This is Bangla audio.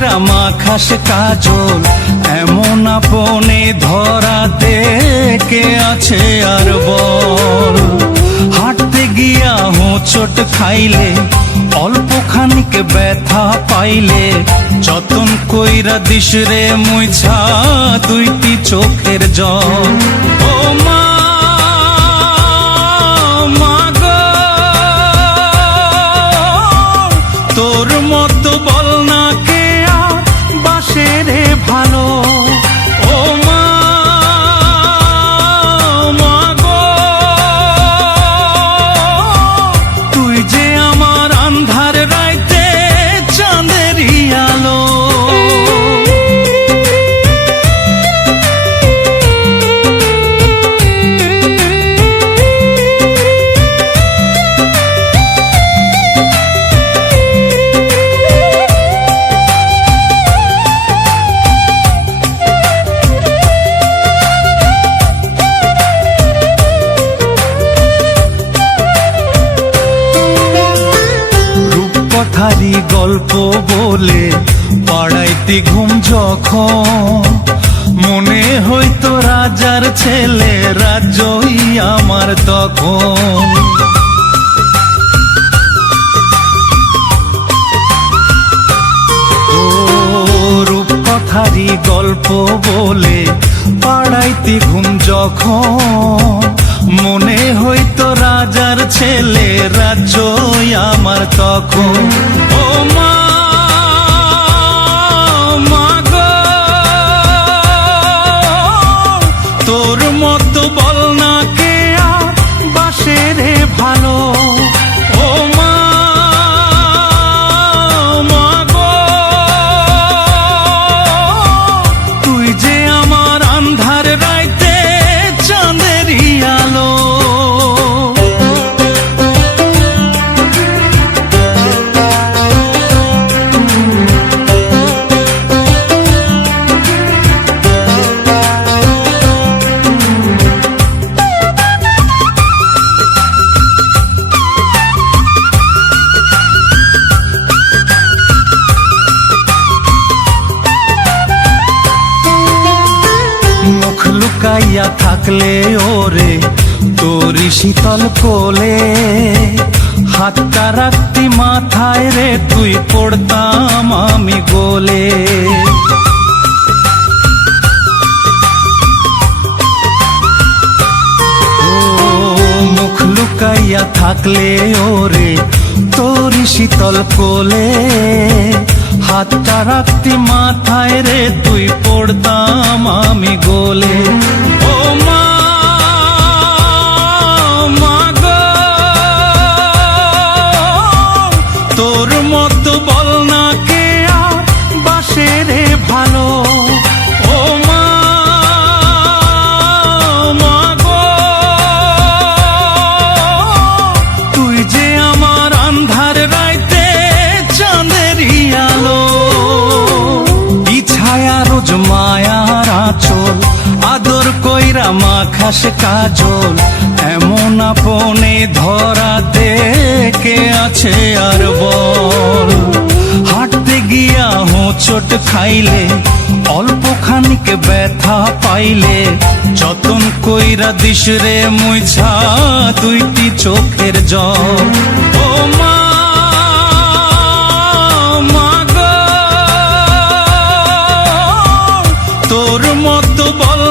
কইরা মাখাস কাজল, এমন আপনে ধরাতে কে আছে আর বল। হাঁটতে গিয়া হোঁচট খাইলে, অল্প খানিক ব্যথা পাইলে, যতন কইরা দিস রে মুইছা দুইটি চোখের জল। ও মা গো, তোর মতো বল না কে আর বাসে রে ভালো। ও মা গো, তুই যে আমার আন্ধার রাইতে চাঁদেরই আলো। কথারি গল্প বলে পাড়াইতে ঘুম যখন, মনে হইতো রাজার ছেলে রাজ্যই আমার তখন। ও রূপকথারি গল্প বলে পাড়াইতে ঘুম যখন, মনে হইতো রাজার ছেলে রাজ্যই আমার তখন। ও মা গো, তোর মতো বল না কে আর বাসে রে ভালো। ও মা গো, তুই যে আমার আন্ধার রাইতে চাঁদেরই আলো। লুকাইয়া থাকলে ওরে তোরি শীতল কোলে, হাতটা রাখতি মাথায় রে তুই পড়তাম আমি গোলে। ও মুখ লুকাইয়া থাকলে ওরে তোরি শীতল কোলে, হাতটা রাখতি মাথায় রে তুই পড়তাম আমি গোলে। ও মা গো, তোর মতো বল না কে আর বাসে রে ভালো। ও মা গো, তুই যে আমার আন্ধার রাইতে চাঁদেরই আলো। রোজ মায়ার আঁচল, আদর কইরা মাখাস কাজল, এমন আপনে ধরাতে কে আছে আর বল। হাঁটতে গিয়া হোঁচট খাইলে, অল্প খানিক ব্যথা পাইলে, যতন কইরা দিস রে মুইছা দুইটি চোখের জল। ও মা তোর মতো বল